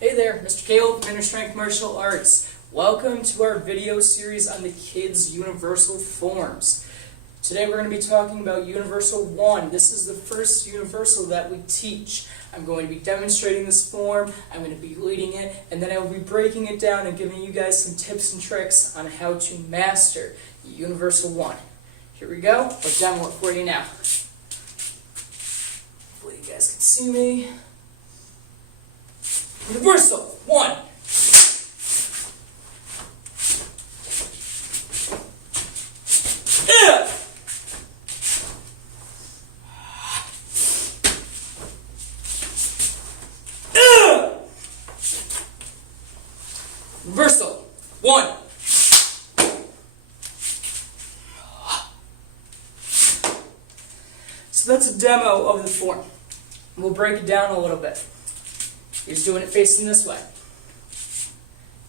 Hey there, Mr. Caleb from Inner Strength Martial Arts. Welcome to our video series on the kids' universal forms. Today we're going to be talking about Universal 1. This is the first universal that we teach. I'm going to be demonstrating this form, I'm going to be leading it, and then I will be breaking it down and giving you guys some tips and tricks on how to master Universal 1. Here we go. I'll demo it for you now. Hopefully you guys can see me. Universal 1. Universal 1. So that's a demo of the form. We'll break it down a little bit. You're just doing it facing this way.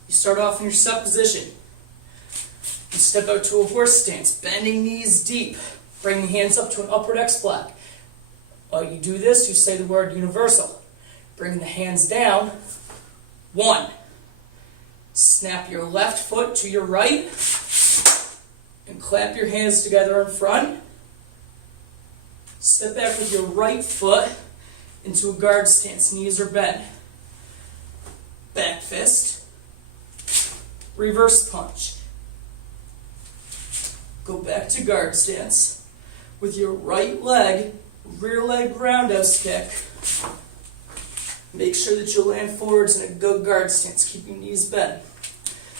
You start off in your set position. You step out to a horse stance, bending knees deep. Bring the hands up to an upward X flag. While you do this, you say the word universal. Bring the hands down. 1. Snap your left foot to your right. And clap your hands together in front. Step back with your right foot into a guard stance. Knees are bent. Back fist, reverse punch. Go back to guard stance. With your right leg, rear leg roundhouse kick. Make sure that you land forwards in a good guard stance, keeping knees bent.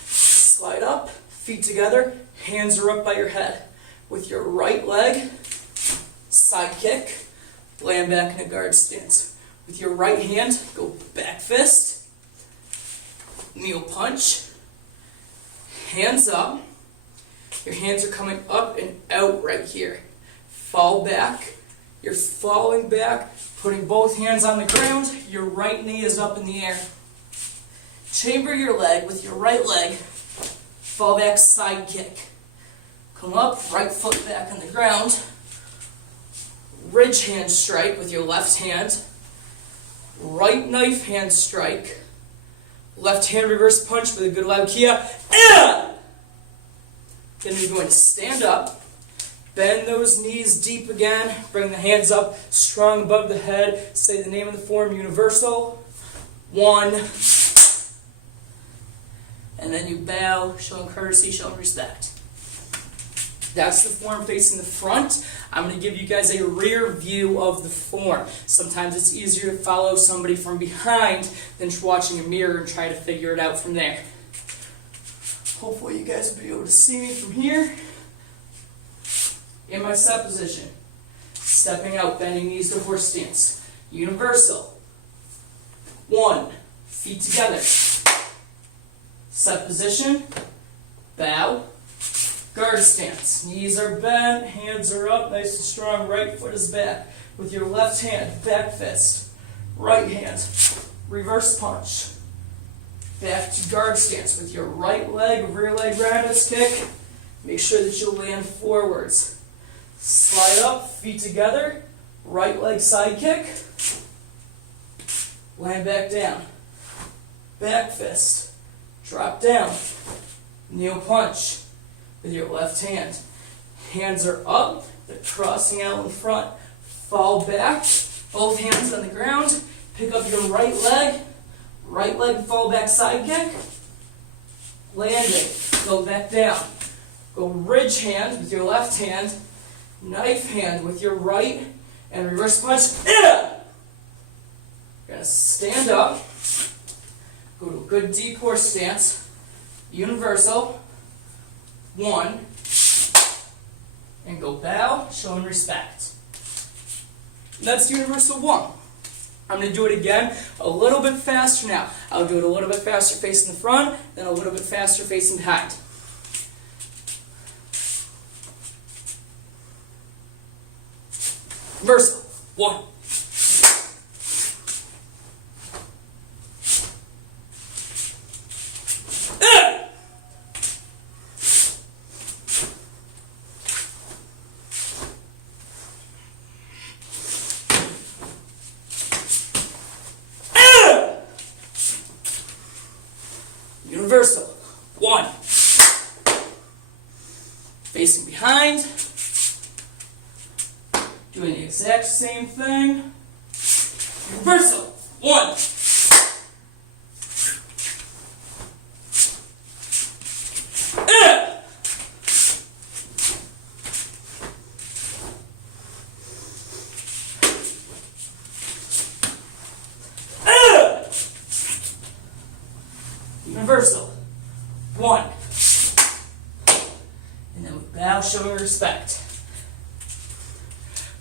Slide up, feet together, hands are up by your head. With your right leg, side kick, land back in a guard stance. With your right hand, go back fist. Kneel punch, hands up, your hands are coming up and out right here. Fall back, you're falling back, putting both hands on the ground, your right knee is up in the air. Chamber your leg with your right leg, fall back side kick. Come up, right foot back on the ground, ridge hand strike with your left hand, right knife hand strike, left hand reverse punch with a good loud kia. Then you're going to stand up, bend those knees deep again, bring the hands up strong above the head, say the name of the form, Universal 1, and then you bow, showing courtesy, showing respect. That's the form facing the front. I'm going to give you guys a rear view of the form. Sometimes it's easier to follow somebody from behind than watching a mirror and try to figure it out from there. Hopefully you guys will be able to see me from here. In my set position. Stepping out, bending knees to horse stance. Universal. 1. Feet together. Set position. Bow. Guard stance. Knees are bent, hands are up, nice and strong. Right foot is back. With your left hand, back fist. Right hand, reverse punch. Back to guard stance with your right leg, rear leg roundhouse kick. Make sure that you land forwards. Slide up, feet together. Right leg side kick. Land back down. Back fist. Drop down. Kneel punch. With your left hand. Hands are up, they're crossing out in front. Fall back, both hands on the ground. Pick up your right leg, fall back side kick. Landing, go back down. Go ridge hand with your left hand, knife hand with your right, and reverse punch. You're going to stand up, go to a good deep horse stance, universal. 1, and go bow, showing respect. That's Universal 1. I'm going to do it again a little bit faster now. I'll do it a little bit faster facing the front, then a little bit faster facing behind. Universal 1. Reversal. 1. Facing behind. Doing the exact same thing. Reversal. 1. Reversal. 1. And then we bow, showing respect.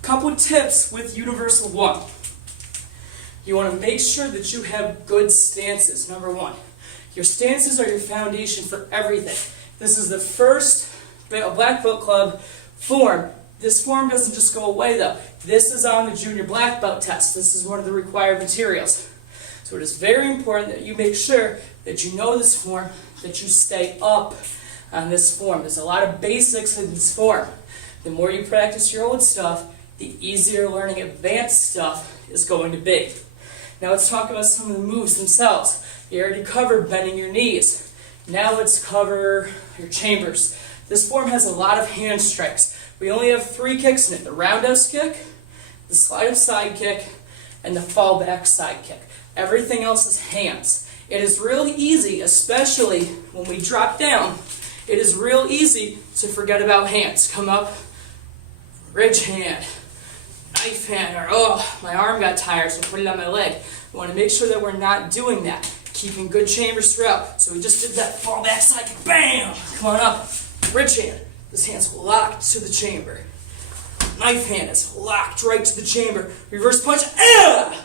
Couple tips with Universal 1. You want to make sure that you have good stances. Number 1. Your stances are your foundation for everything. This is the first Black Belt Club form. This form doesn't just go away though. This is on the Junior Black Belt test. This is one of the required materials. So it is very important that you make sure that you know this form, that you stay up on this form. There's a lot of basics in this form. The more you practice your old stuff, the easier learning advanced stuff is going to be. Now let's talk about some of the moves themselves. You already covered bending your knees. Now let's cover your chambers. This form has a lot of hand strikes. We only have 3 kicks in it: the roundhouse kick, the slide up side kick, and the fall back side kick. Everything else is hands. It is really easy, especially when we drop down, it is real easy to forget about hands. Come up, ridge hand, knife hand, or oh, my arm got tired, so put it on my leg. We want to make sure that we're not doing that. Keeping good chambers throughout. So we just did that fall back side kick, bam! Come on up, ridge hand. This hand's locked to the chamber. Knife hand is locked right to the chamber. Reverse punch, ah!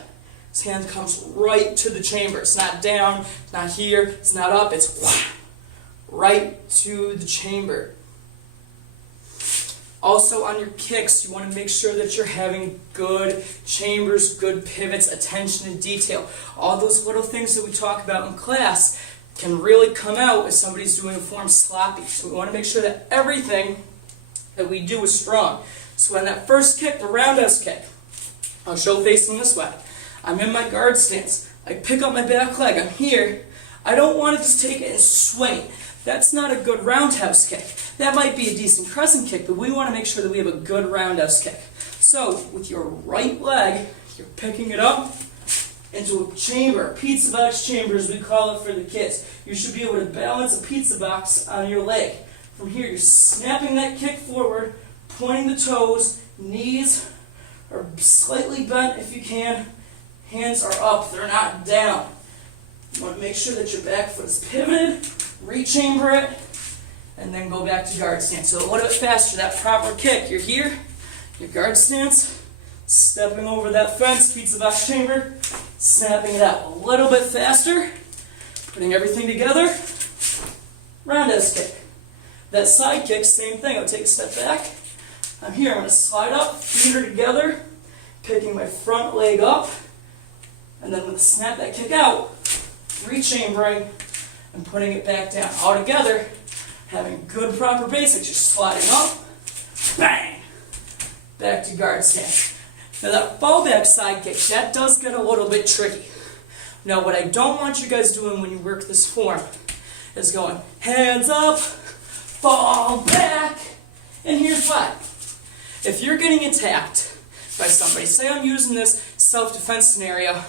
This hand comes right to the chamber. It's not down, it's not here, it's not up, it's right to the chamber. Also on your kicks, you want to make sure that you're having good chambers, good pivots, attention to detail. All those little things that we talk about in class can really come out if somebody's doing a form sloppy. So we want to make sure that everything that we do is strong. So on that first kick, the roundhouse kick, I'll show facing this way. I'm in my guard stance. I pick up my back leg. I'm here. I don't want to just take it and swing it. That's not a good roundhouse kick. That might be a decent crescent kick, but we want to make sure that we have a good roundhouse kick. So with your right leg, you're picking it up into a chamber, pizza box chamber as we call it for the kids. You should be able to balance a pizza box on your leg. From here, you're snapping that kick forward, pointing the toes, knees are slightly bent if you can. Hands are up, they're not down. You want to make sure that your back foot is pivoted, re-chamber it, and then go back to guard stance. So a little bit faster, that proper kick. You're here, your guard stance, stepping over that fence, pizza box chamber, snapping it out. A little bit faster, putting everything together, roundhouse kick. That side kick, same thing. I'll take a step back. I'm here, I'm going to slide up, feet are together, picking my front leg up, and then with snap that kick out, re-chambering, and putting it back down. All together, having good proper basics. You're sliding up, bang, back to guard stance. Now that fallback side kick, that does get a little bit tricky. Now what I don't want you guys doing when you work this form is going hands up, fall back, and here's why. If you're getting attacked by somebody, say I'm using this self-defense scenario,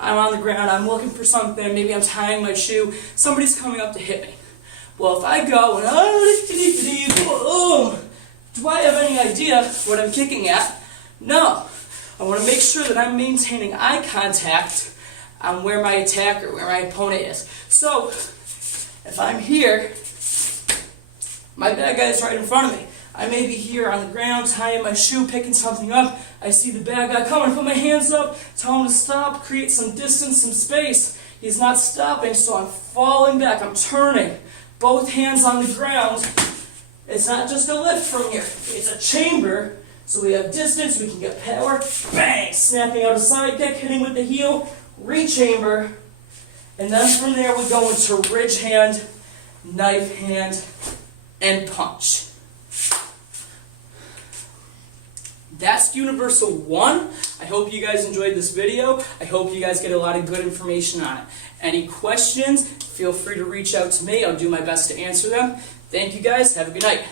I'm on the ground, I'm looking for something, maybe I'm tying my shoe, somebody's coming up to hit me. Well, if I go and boom, do I have any idea what I'm kicking at? No. I want to make sure that I'm maintaining eye contact on where my attacker, where my opponent is. So, if I'm here, my bad guy is right in front of me. I may be here on the ground, tying my shoe, picking something up. I see the bad guy coming, put my hands up, tell him to stop, create some distance, some space. He's not stopping, so I'm falling back, I'm turning. Both hands on the ground. It's not just a lift from here, it's a chamber. So we have distance, we can get power, bang, snapping out a side kick, hitting with the heel, re-chamber, and then from there we go into ridge hand, knife hand, and punch. That's Universal 1. I hope you guys enjoyed this video. I hope you guys get a lot of good information on it. Any questions, feel free to reach out to me. I'll do my best to answer them. Thank you guys. Have a good night.